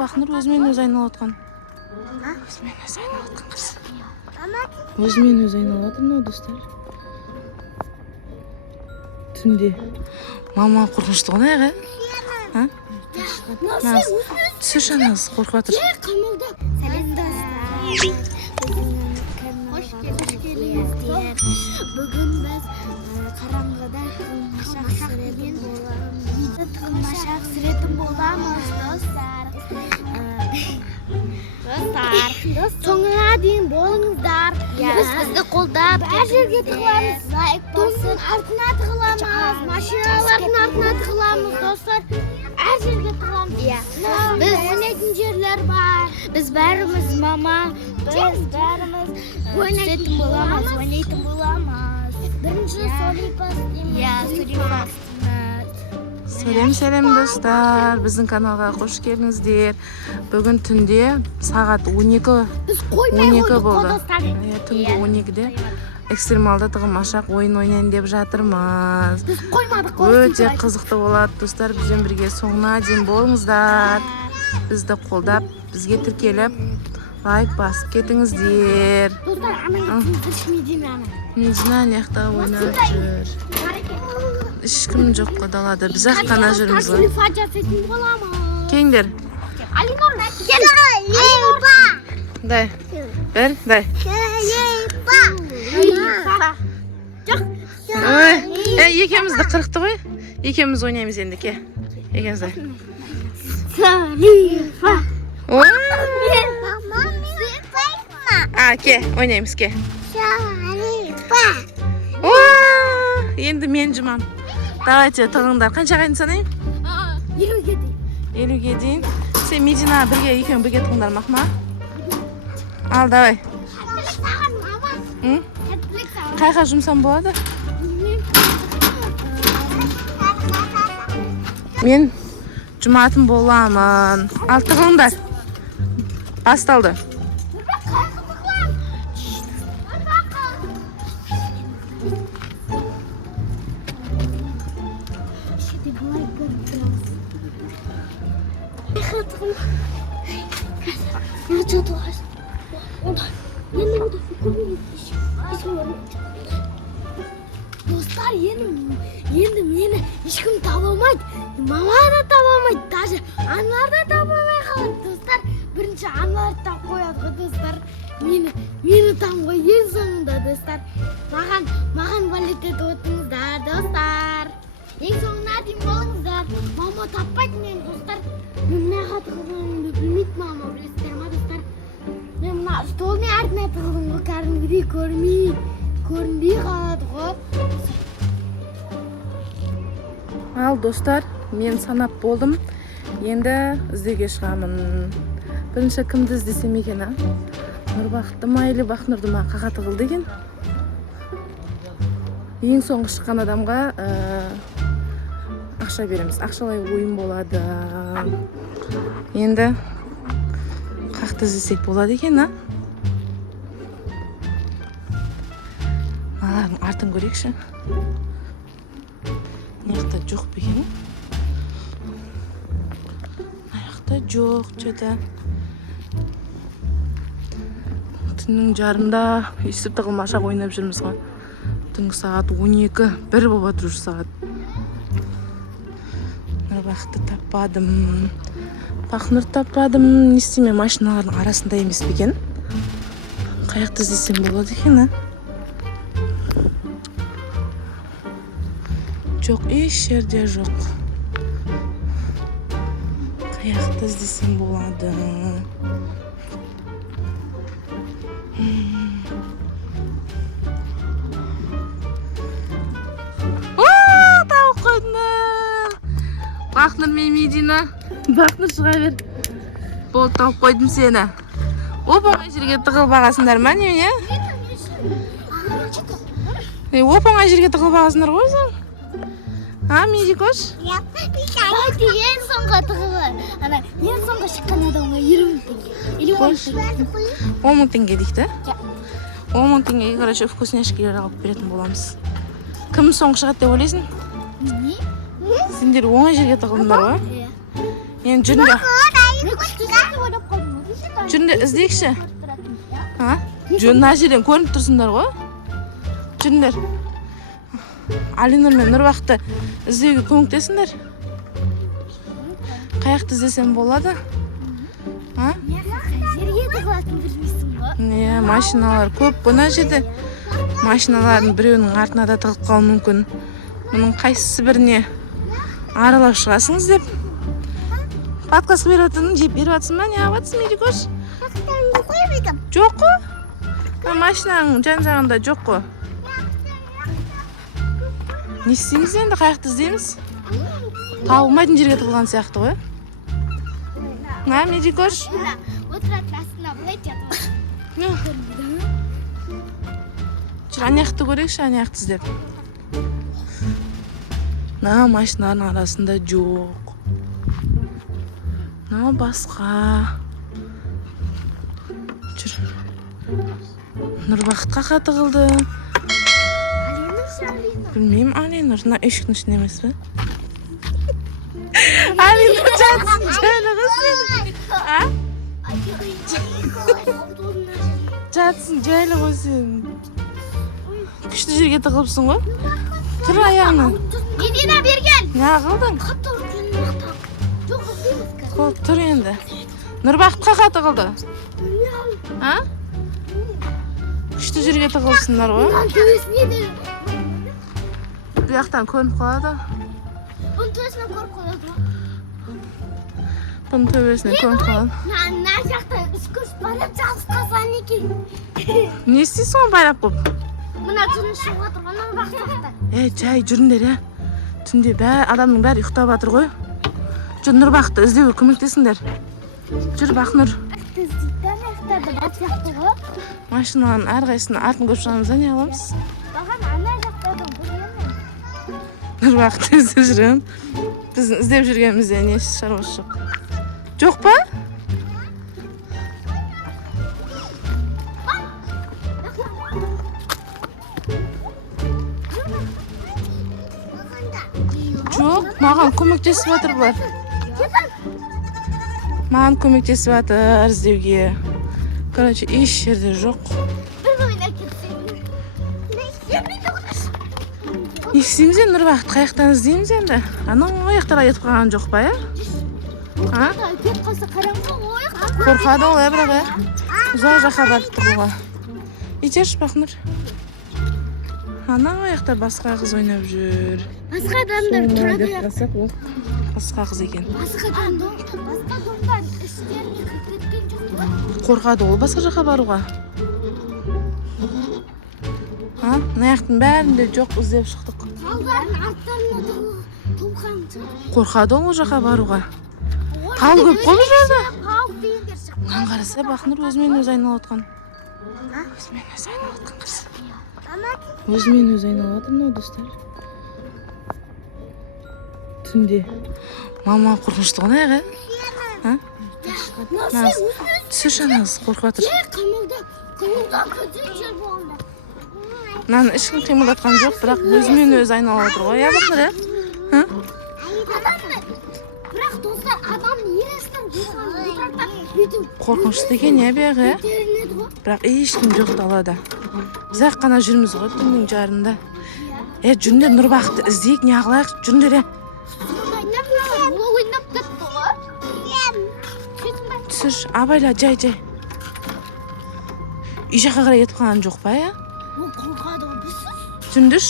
Бақнұр өзімен өзі айналып отқан. Өзімен өзі айналып отқан қыз. Өзімен өзі айналып отыр мынау достар. Түнде. Мама қорқынышты ғой аяғы. Ha? Түсір жаныңыз қорқып жатыр. Сәлем достар. Hoş geldiniz. Bugün biz karangıda tığılmaşak süretim bolamız dostlar. Soңuna дейін болыңыздар. Biz bizді қолдап әр жерге тығыламыз. Тонның артына тығыламыз, машиналардың артына тығыламыз достар. Әр жерге тығыламыз. Біз ойнайтын жерлер бар. Біз бәріміз мама, біз бәріміз түсетін боламыз, ойнайтын боламыз. Бірінші солипас дейміз. Сәлем достар, біздің каналға қош келдіңіздер. Бүгін түнде сағат 12 болды. Түнгі 12-де экстремалды тығылмашақ ойын ойнайын деп жатырмыз. Өте қызықты болады достар, бізбен бірге соңына дейін болыңыздар. Бізді қолдап, бізге тіркеліп, лайк басып кетіңіздер. Медина аяқта ойнап жүр. Ешкім жоқ қадалады. Біз ақ қана жүрміз ғой. Кеңдер. Дай. Бір, дай. Екемізді қырықты ғой. Екеміз ойнаймыз енді, ке. Екеміз дай. Ке, ойнаймыз, ке. Енді мен жұмам. Давайте тығыңдар. Қаншаға дейін санайым? 50-ге дейін. 50-ге дейін. Сен Медина екеуің бірге тығыңдар мақма? Ал, давай. Қайға жұмсам болады? Мен жұматын боламын. Ал, тығыңдар. Басталды. Dostlar енді мені ешкім табамайды, мама да табамайды, даже аналар да табамай қалады достар. Бірінші аналар тап қояды ғой достар. Мені табуға ең соңында достар. Маған балет етіп отырыңыздар достар. Ең соңына дейін болыңыздар. Мама таппайды мені достар. Мен мынаға тығылғанымды білмейді мама, білесіздер ма достар? Мен мына столдың артына тығылдым ғой, кәдімгідей көрінбей қалады ғой. Ал достар, мен санап болдым. Енді іздеуге шығамын. Бірінші кімді іздесем екен, а? Нұрбақытты ма, или Бақнұрды ма? Қаға тығылды екен. Ең соңғы шыққан адамға ақша береміз. Ақшалай ойын болады. Енді қақты іздесек болады екен, а? Малардың артын көрекші. Аяқта жоқ бекен. Аяқта жоқ, че-то. Түннің жарында өйстіп тығылмашақ ойнап жүрміз ғой. Түнгі сағат 12, 1 боба тұрушы сағат. Нұрбақытты таппадым. Бақнұр таппадым. Не істейме, машиналардың арасында емес бекен. Қаяқты іздесем болады екен, а? Жоқ, еш жерде жоқ. Қаяқты іздесем болады. Тауып қойдың. Бақнұр мен Медина. Бақнұр шыға бер. Болды, тауып қойдым сені. Оп-оңай жерге тығылбағасыңдар ма, не? Оп-оңай жерге тығылбағасыңдар ғой сен? Медикош? Ең соңға тығылы. Ең соңға шыққан адамға 20 теңге. 10 мың теңге дейікті? 10 мың теңгеге, короче, вкусняшкелер алып беретін боламыз. Кім соңғы шығады деп ойлайсың? Сендер оңай жерге тығылдыңдар ғой? Енді жүріңдер. Жүріңдер, іздейікші. Мына жерден көрініп тұрсыңдар ғой. Жүріңдер. Алинұр мен Нұрбақты іздеуге көмектесіңдер. Қаяқты іздесем болады? Жерге тығылатын білмейсің ғой. Машиналар көп бұна жерде. Машиналардың біреуінің артына да тығылып қалуы мүмкін. Мұның қайсысы біріне аралап шығасыңыз деп. Подкаст беріп жатырмын, жеп беріп жатсың ба? Не алып жатсың, Мерикош? Жоқ қой? Машинаның жан-жағында жоқ қой. Не істейміз енді, қаяқты іздейміз? Табылмайтын жерге тығылған сияқты ғой. Мерикош? Отыратын астына былай жатып. Жүр, аяқты көрейікші, аяқты іздеп. Машиналардың арасында жоқ. Басқа. Жүр. Нұрбақытқа қатығылды. Білмеймін, Алинұр. Ешкінің ішінде емес бе? Алинұр жатсын, жайлығы сен. Жатсын, жайлығы сен. Күшті жерге тығылыпсың ғой. Тұр аяғынан. Едина берген. Не қылдың? Қатты ұрып жоқ іздейміз қазір. Тұр енді. Нұрбақытқа қатығылды. Күшті жерге тығылыпсыңдар ғой. Бұның төбесіне де. Бұл жақтан көрініп қалады. Бұның төбесіне көріп қалады. Бұның төбесіне көрініп қалады. Мына жақта үскіш байлап жалғыз қалған екен. Не істейсің оны байлап қойып? Мына түн шығып жатыр ғой Нұрбақ жақта. Жай жүріңдер, түнде адамның бәрі ұйықтап жатыр ғой. Жүр, Нұрбақты іздеуге көмектесіңдер. Жүр, Бақнұр. Машинаның әрқайсының артын көріп шығамыз, не аламыз? Баған ана жақтардан көргенмін. Нұрбақты іздеп жүрген. Біздің іздеп жүргенімізде не шаруасы жоқ. Жоқ па? Жоқ, маған көмектесіп жатыр бұлар. Маған көмектесіп жатыр іздеуге. Короче, еш жерде жоқ. Біз ойнап кетсек. Не істейміз енді, Нұрбақты қаяқтан іздейміз енді? Анау аяқтарға етіп қалған жоқ па, Кетіп қалса қараңғы ойық. Қорқады ол, бірақ ұзақ жаққа барып тұруға. Итерші, Бақнұр. Анау аяқта басқа қыз ойнап жүр. Басқа адамдар тұрады. Басқа қыз екен. Басқа адамдар іштеріне кеткен жоқ. Қорқады ол басқа жаққа баруға. Аяқтың бәрінде жоқ, іздеп шықтық. Қалдардың аттарына тұлқан. Қорқады ол жаққа баруға. Қал көп қой бұл жерде. Қауіп дегендер шықты. Мынаны қараса, Бақнұр өзімен өзі айналып отқан. Өзімен өзі айналып отқан қарса. Өзімен өзі айналып отыр мынау достар. Түнде. Мама қорқынышты ғой аяғы. Түсірші анаңыз қорқып жатыр. Қимылда көзден жер болғанда. Мынаны ешкім қимылдатқан жоқ, бірақ өзімен өзі айналып отыр ғой. Бақнұр, Бірақ достар, адамның ересінен қорқынышты қорқынышты екен, бегі. Бірақ ешкім жоқ далада. Біз ақ қана жүрміз ғой түннің жарында. Жүріңдер, Нұрбақты іздейік, не қылайық? Жүріңдер. Ойнап кетті ғой. Түсір, абайла, жай. Үй жаққа қарай етіп қалған жоқ па, Ол қорқады ғой біздсіз. Жүріңдер,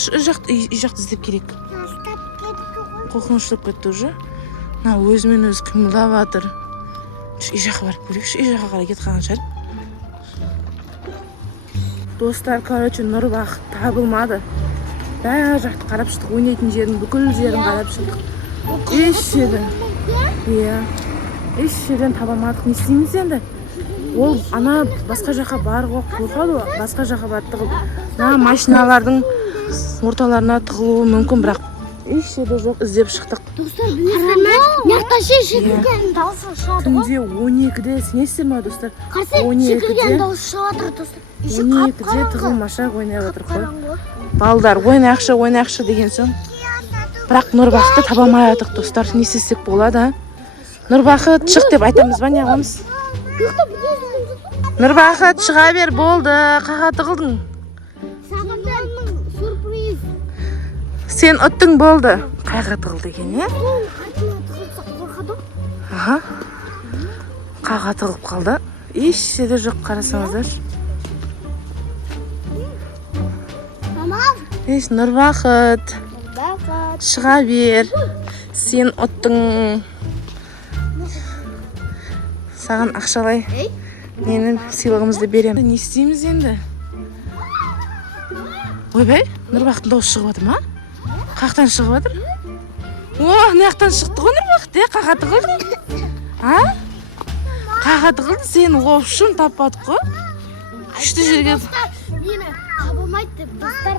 үй жақты іздеп керек. Қорқыныштап кетті уже. Өзімен өзі қимылдап жатыр. Үй жаққа барып көрейікші, үй жаққа қарай кетіп қалған шығар. Достар, короче, Нұрбақыт табылмады. Бәрі жақты қарап шықтық, ойнайтын жердің бүкіл жерін қарап шықтық. Еш жерден табамадық. Не істейміз енді? Ол ана басқа жаққа баруға қорқады, басқа жаққа барып тығылып. Машиналардың орталарына тығылуы мүмкін, бірақ еш жерде жоқ, іздеп шықтық. Достар, мияқта шекілген дауысы шығады ғой. Түнде 12-де, сенесіздер ма, достар? Шекілген дауысы шығады, достар. 12-де тығылмашақ ойнап отыр ғой. Балдар, ойнақшы деген соң. Бірақ Нұрбақты табамай жатық, достар. Не істесек болады? Нұрбақыт шық деп айтамыз ба, не қыламыз? Нұрбақыт, шыға бер, болды. Қаға тығылдың. Сағынның сюрприз. Сен ұттың, болды. Қайға тығылды екен, е? Сол қайтына тығылсақ қорқады. Аха. Қаға тығылып қалды. Ешсе де жоқ, қарасаңыздар. Мамам. Еш, Нұрбақыт, Бақыт. шыға бер. Сен ұттың. Саған ақшалай менің сыйлығымызды берем. Не істейміз енді? Ойбай, Нұрбақыттың дауысы шығып жатыр ма? Қақтан шығып жатыр? О, наяқтан шықты ғой Нұрбақыт, қаға тығылдың? А? Қаға тығылдың, сен лопшын таппадық қой. Күшті жерге... Мені табылмайды деп достар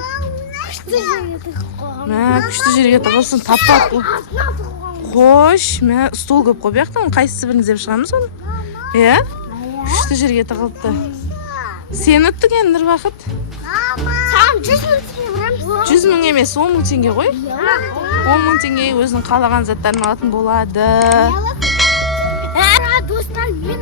күшті жерге тығып қойған. Мә, күшті жерге тығылсын, таппадық қой. Астына тығылған. Қош, мә, стол көп қой бұяқтан, қайсысы бірін іздеп шығамыз оны? Е? Күшті жерге тығылыпты. Сен ұттың енді Нұрбақыт? Саған 100 мың теңге береміз. 100 мың емес, 10 мың теңге ғой. 10 мың теңге өзінің қалаған заттарын алатын болады. Достар, мен